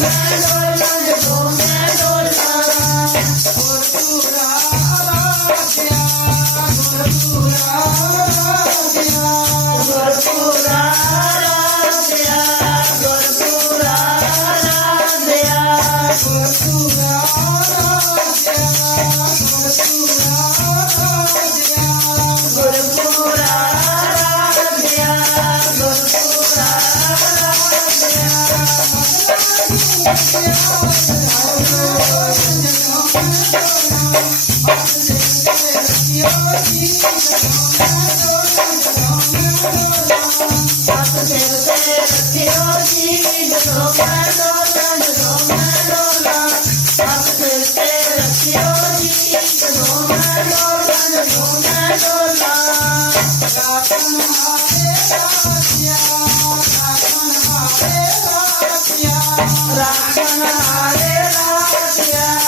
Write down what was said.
man. Hare Rama,